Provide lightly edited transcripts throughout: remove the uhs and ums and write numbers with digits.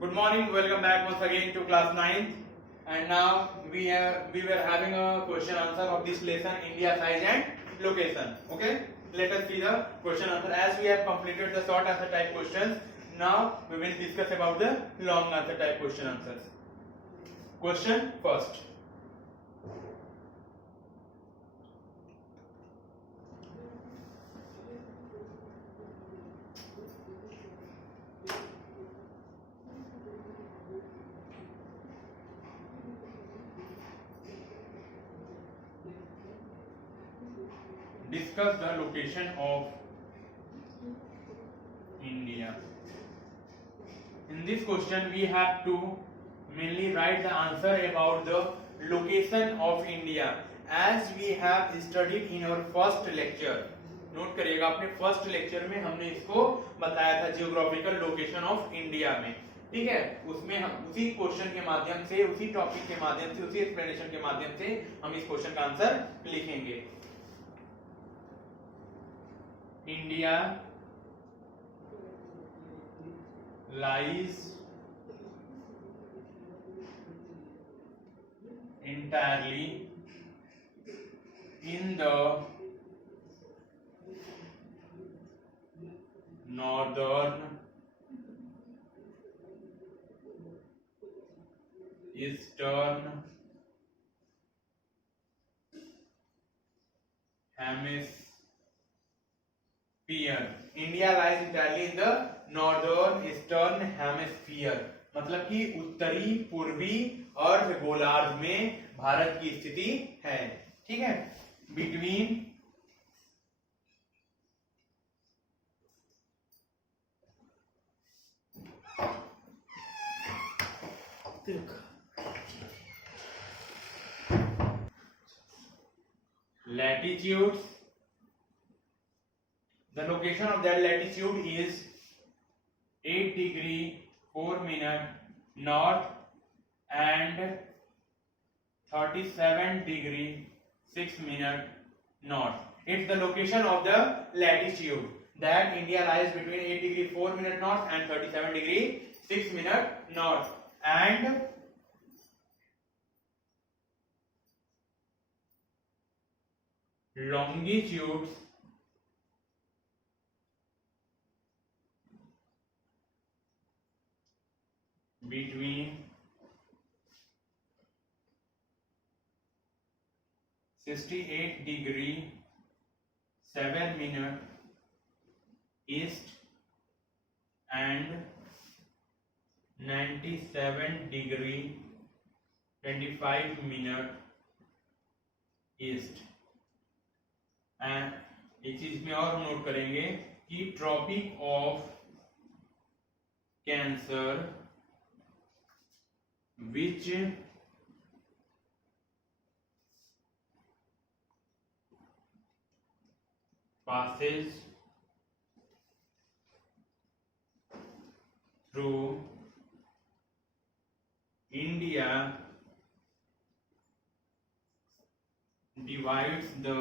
Good morning. Welcome back once again to class 9th. And now we were having a question answer of this lesson, India size and location. Okay. Let us see the question answer. As we have completed the short answer type questions, now we will discuss about the long answer type question answers. Question first. Discuss the location of India. In this question, we have to mainly write the answer about the location of India, as we have studied in our first lecture. Note करिएगा, अपने first lecture में हमने इसको बताया था, geographical location of India में. ठीक है, उसमें हम उसी क्वेश्चन के माध्यम से, उसी टॉपिक के माध्यम से, उसी एक्सप्लेनेशन के माध्यम से हम इस क्वेश्चन का आंसर लिखेंगे. India lies entirely in the northern eastern hemisphere. India lies entirely in the northern eastern hemisphere, मतलब कि उत्तरी पूर्वी अर्धगोलार्ध में भारत की स्थिति है. ठीक है, between latitudes, the location of that latitude is 8 degree 4 minute north and 37 degree 6 minute north. It's the location of the latitude that India lies between 8 degree 4 minute north and 37 degree 6 minute north, and longitudes between 68 degree 7 minute east and 97 degree 25 minute east. And एक चीज में और note करेंगे कि tropic of cancer which passes through India divides the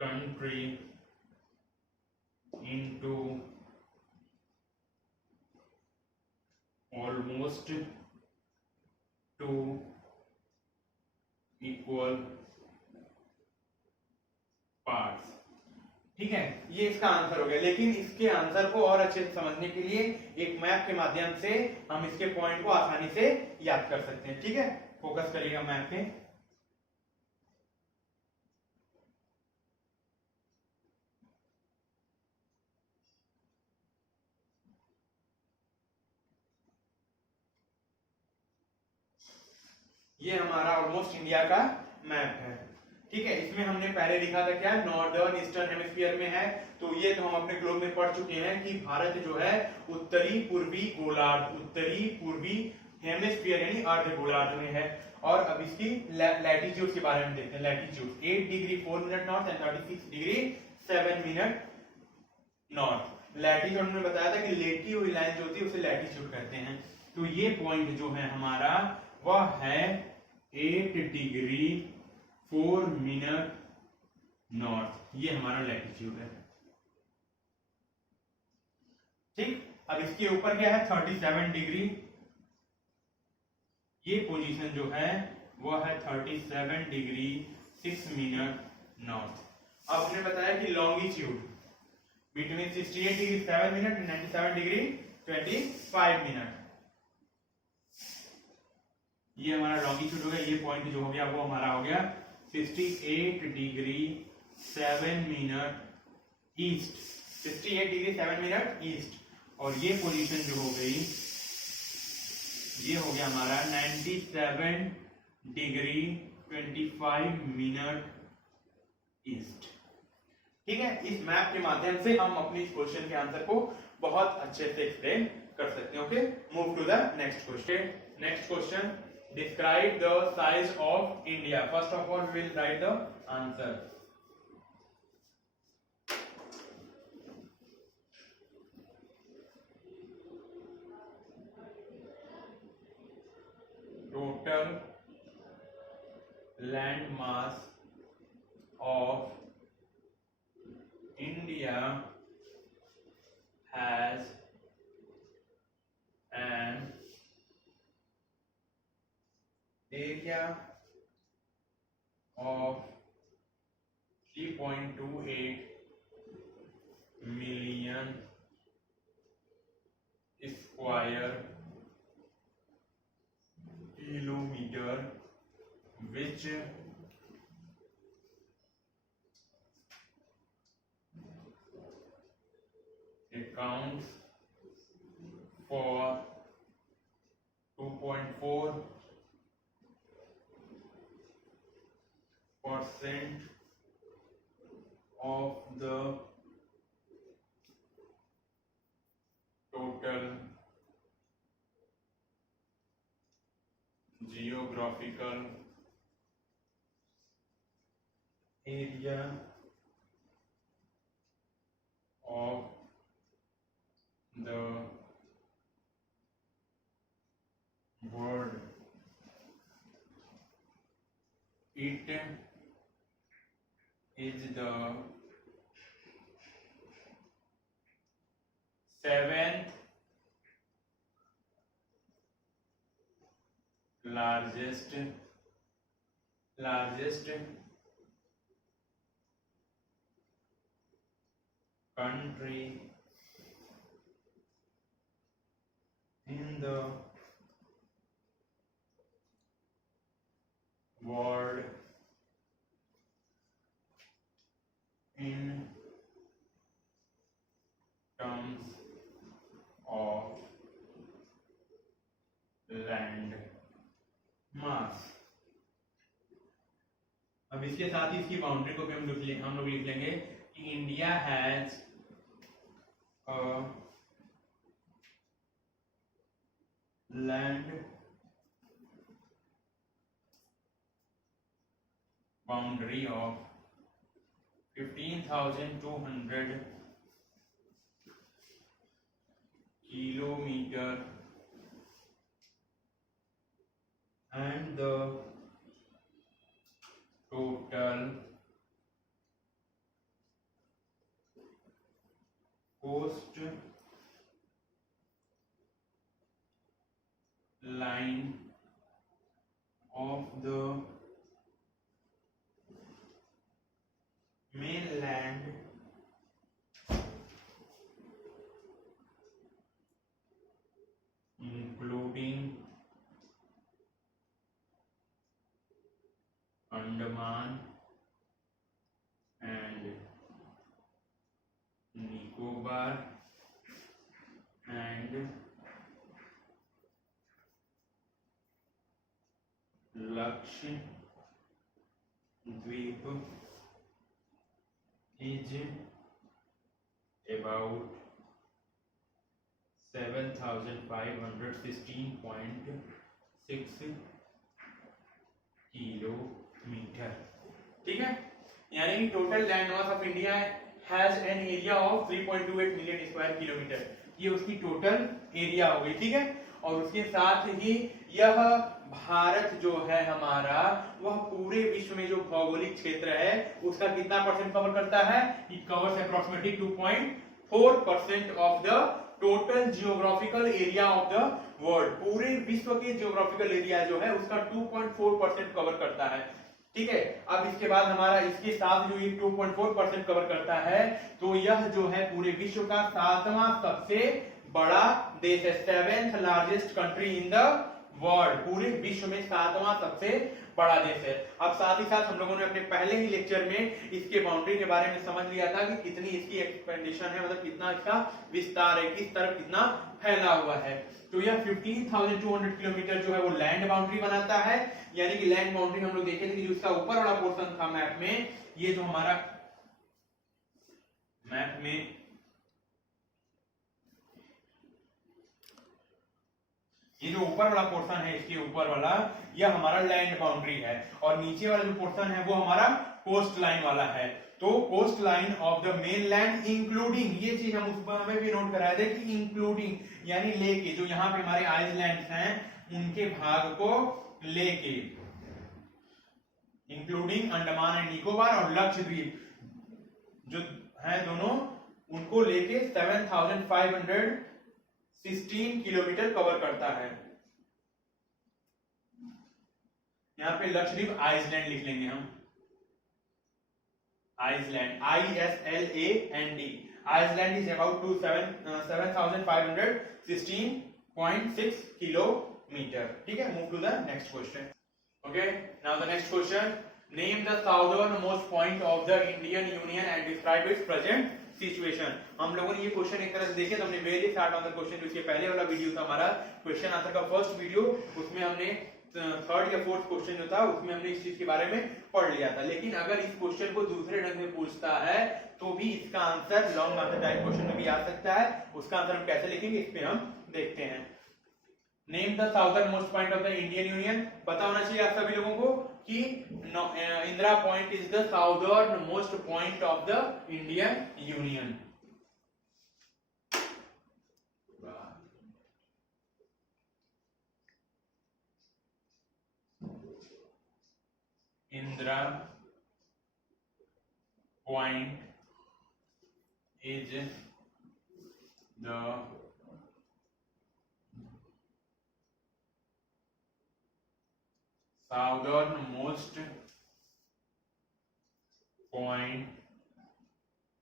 country into almost 2 equal parts. ठीक है, ये इसका आंसर हो गया. लेकिन इसके आंसर को और अच्छे से समझने के लिए एक मैप के माध्यम से हम इसके पॉइंट को आसानी से याद कर सकते हैं. ठीक है, फोकस करिएगा मैप पे. ये हमारा ऑलमोस्ट इंडिया का मैप है. ठीक है, इसमें हमने पहले लिखा था क्या, नॉर्दर्न ईस्टर्न हेमिस्फीयर में है. तो ये तो हम अपने ग्लोब में पढ़ चुके हैं कि भारत जो है उत्तरी पूर्वी गोलार्ध, उत्तरी पूर्वी हेमिस्फीयर यानी अर्धगोलार्ध में है. और अब इसकी लैटिट्यूड के बारे में देखते हैं. लैटिट्यूड 8 डिग्री 4 मिनट नॉर्थ एंड 36 डिग्री 7 मिनट नॉर्थ. लैटिट्यूड हमने बताया था कि लेटी हुई लाइन जो होती है उसे लैटिट्यूड कहते हैं. तो ये पॉइंट जो है हमारा वह है 8 डिग्री 4 मिनट नॉर्थ. ये हमारा लैटिट्यूड है. ठीक, अब इसके ऊपर क्या है 37 डिग्री, ये पोजीशन जो है वो है 37 डिग्री 6 मिनट नॉर्थ। अब हमने बताया कि लॉन्गिट्यूड बिटवीन 68 डिग्री 7 मिनट एंड 97 डिग्री 25 मिनट, ये हमारा लॉन्गिट्यूड हो गया। ये पॉइंट जो हो गया वो हमारा हो गया 68 डिग्री 7 मिनट ईस्ट, 68 डिग्री 7 मिनट ईस्ट। और ये पोजीशन जो हो गई ये हो गया हमारा 97 डिग्री 25 मिनट ईस्ट। ठीक है, इस मैप के माध्यम से हम अपनी इस क्वेश्चन के आंसर को बहुत अच्छे से एक्सप्लेन कर सकते हैं। Okay, move to the next question. Next question, describe the size of India. First of all we will write the answer. Total land mass of India has an area of 3.28 million square kilometer, which accounts for 2.4% of the total geographical area of the world. It is the seventh largest country in the world in terms of land mass। अब इसके साथ ही इसकी बाउंड्री को भी हम लोग लिख लेंगे कि India has a land boundary of 15,200 kilometer and the total coastline of the mainland including Andaman and Nicobar and Lakshadweep is about 7,516.6 kilometre. ठीक है, यानी कि total land mass of India has an area of 3.28 million square kilometre, ये उसकी total area हो गई। ठीक है, और उसके साथ ही यह भारत जो है हमारा वह पूरे विश्व में जो भौगोलिक क्षेत्र है उसका कितना परसेंट कवर करता है? It covers approximately 2.4% of the total geographical area of the world, पूरे विश्व के जियोग्राफिकल एरिया जो है उसका 2.4% कवर करता है। ठीक है, अब इसके बाद हमारा इसके साथ जो ये 2.4% कवर करता है, तो यह जो है पूरे विश्व का 7वां सबसे बड़ा देश है, 7th largest country in the world, पूरे विश्व में 7वां सबसे बड़ा देश है। अब साथ ही साथ हम लोगों ने अपने पहले ही लेक्चर में इसके बाउंड्री के बारे में समझ लिया था कि कितनी इसकी एक्सपेंडिशन है, मतलब कितना इसका विस्तार है, किस तरफ कितना फैला हुआ है। तो यह 15,200 किलोमीटर जो है वो लैंड बाउंड्री बनाता है, यानी कि लैंड बाउंड्री हम लोग देखे थे कि जो इसका ऊपर वाला पोर्शन था मैप में, ये जो हमारा मैप में ये जो ऊपर वाला पोर्शन है, इसके ऊपर वाला यह हमारा लैंड बाउंड्री है, और नीचे वाला जो पोर्शन है वो हमारा कोस्ट लाइन वाला है। तो coast line of the main land including, ये चीज हम उस में भी नोट कराए थे कि इंक्लूडिंग यानी लेके, जो यहाँ पे हमारे आइलैंड्स हैं उनके भाग को लेके, इंक्लूडिंग अंडमान एंड निकोबार और लक्षद्वीप जो है दोनों, उनको लेके 7,516 किलोमीटर कवर करता है। यहां पे लक्षद्वीप आइसलैंड लिख लेंगे हम, island, ISLAND, island is about to 7,516.6 kilometre. ठीक है, move to the next question. Okay, now the next question, name the southern most point of the Indian union and describe its present situation. हम लोगों ने ये क्वेश्चन एक तरह से देखे, तो हमने very start on the question, जो इसके पहले वाला वीडियो था हमारा क्वेश्चन आंसर का फर्स्ट वीडियो, उसमें हमने थर्ड या फोर्थ क्वेश्चन जो था उसमें हमने इस चीज के बारे में पढ़ लिया था। लेकिन अगर इस क्वेश्चन को दूसरे ढंग में पूछता है तो भी इसका answer long answer type question में भी आ सकता है। उसका आंसर हम कैसे लिखेंगे इस पे हम देखते हैं। Name the southern most point of the Indian union, पता होना चाहिए आप सभी लोगों को कि Indira point is the southern most point of the Indian union. Indira point is the southernmost point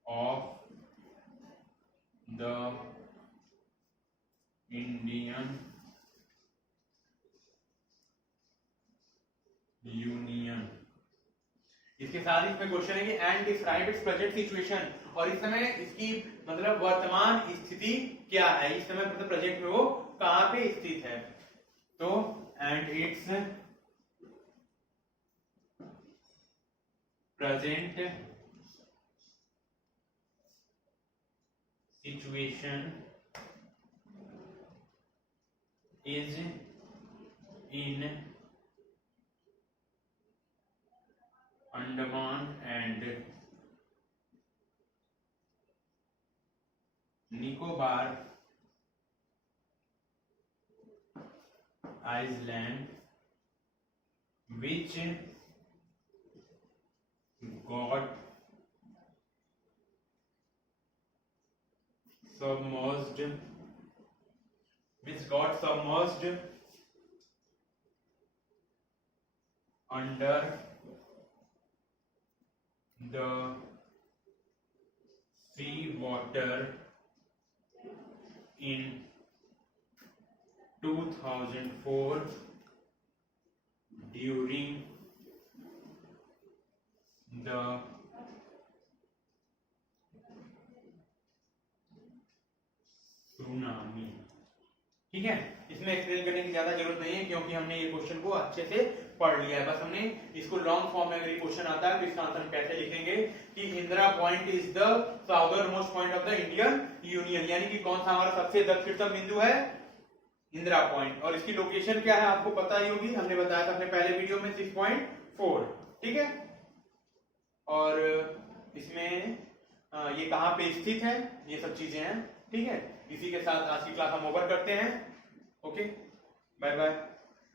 of the Indian Union। इसके साथ ही इसमें क्वेश्चन है कि and describe its present situation, और इस समय इसकी मतलब वर्तमान स्थिति क्या है, इस समय मतलब प्रेजेंट में वो कहां पे स्थित है। तो and it's present situation is in Andaman and Nicobar Island, which got submerged under the sea water in 2004 during the tsunami. ठीक है, इसमें एक्सप्लेन करने की ज्यादा जरूरत नहीं है क्योंकि हमने ये क्वेश्चन को अच्छे से पढ़ लिया है। बस हमने इसको लॉन्ग फॉर्म में अगर ये क्वेश्चन आता है तो इसका आंसर हम कैसे लिखेंगे कि Indira point is the southern most point of the Indian union, यानी कि कौन सा हमारा सबसे दक्षिणतम बिंदु है, इंदिरा पॉइंट। और इसकी लोकेशन क्या है आपको पता ही होगी, हमने बताया था अपने पहले वीडियो में 6.4। ठीक है, और इसमें ये कहां पे स्थित है, ये सब चीजें हैं। ठीक है, इसी के साथ आज की क्लास हम ओवर करते हैं। Okay, bye bye.